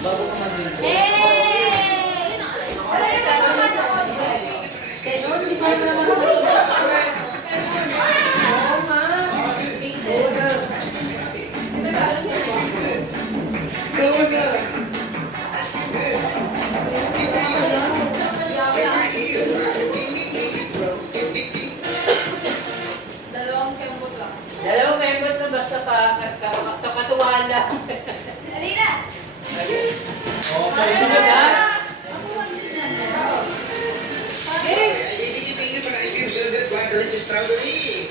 Bago ka mag-video. Dalawang member na basta pa kapatuwaan lang. Alina! Okay, sunod ha? Hindi para ice cream, sir. Strawberry.